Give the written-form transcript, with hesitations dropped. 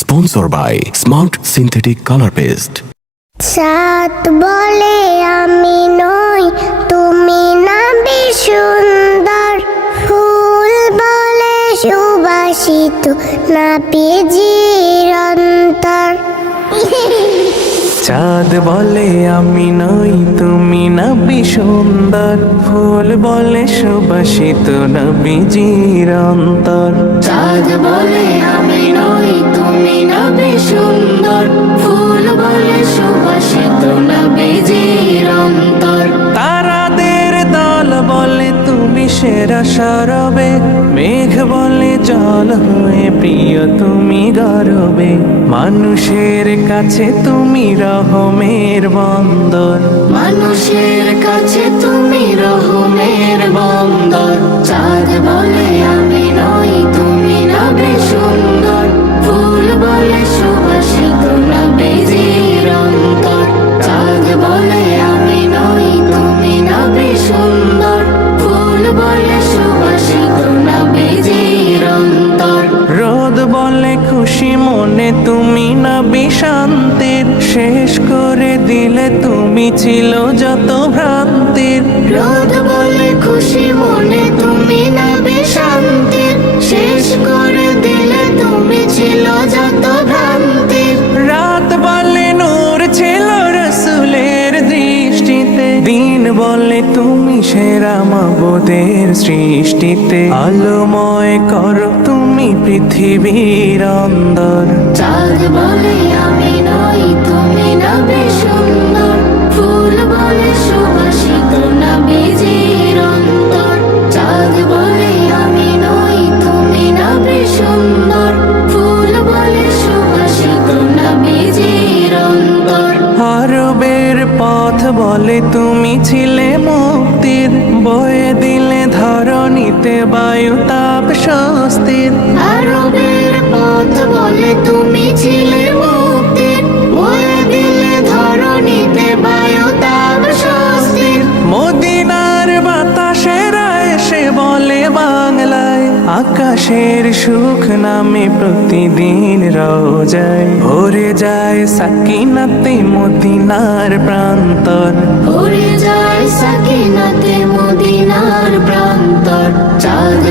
Sponsor by smart synthetic colour paste. চাঁদ বলে আমি নই, তুমি না সুন্দর। ফুল বলে সুবাসিত, না পেজির অন্তর। চাঁদ বলে আমি নই, তুমি নবী সুন্দর। ফুল বলে সুবাসিত, নবীজির অন্তর। চাঁদ বলে আমি নই, তুমি নবী সুন্দর। ফুল বলে সুবাসিত, নবীজির অন্তর। তারাদের দল বলে তুমি সেরা সরবে। মেঘ বলে জল হয়ে প্রিয় তুমি গরবে। মানুষের কাছে তুমি রহমের বন্দর। মানুষের কাছে তুমি রহমের বন্দর। চাঁদ বলে আমি নই, তুমি নবী সুন্দর। ফুল বলে সুবাসিত, নবীজির অন্তর। চাঁদ বলে আমি নই, তুমি নবী সুন্দর। ফুল বলে সুবাসিত, নবীজির অন্তর। রোদ বলে খুশি মনে তুমি নবী শান্তির। শেষ করে দিলে তুমি ছিল যত ভ্রান্তির। রোদ বলে খুশি মনে তুমি নবী শান্তির। শেষ করে দিলে তুমি ছিল যত ভ্রান্তির। রাত বলে নূর ছিল রসুলের দৃষ্টিতে। দিন বলে তুমি সেরা মাবুদের সৃষ্টিতে। আলোময় করো তুমি পৃথিবীর অন্দর। চাঁদ বলে আমি নই, তুমি নবী সুন্দর। ফুল বলে সুবাসিত, নবীজির অন্তর। চাঁদ বলে আমি নই, তুমি নবী সুন্দর। ফুল বলে সুবাসিত, নবীজির অন্তর। আরবের পথ বলে তুমি ছিলে মুক্তির। বয়ে দিলে ধরণীতে বায়ু তাপ স্বস্তির। আরবের পথ বলে তুমি ছিলে মুক্তির। বয়ে দিলে ধরণীতে বায়ু তাপ স্বস্তির। মদিনার বাতাসেরা এসে বলে বাংলায়। আকাশের সুখ নামে প্রতিদিন রোজায়। ভরে যায় সাকিনাতে মদিনার প্রান্তর। ভরে যায় সাকিনাতে মদিনার প্রান্তর। চাঁদ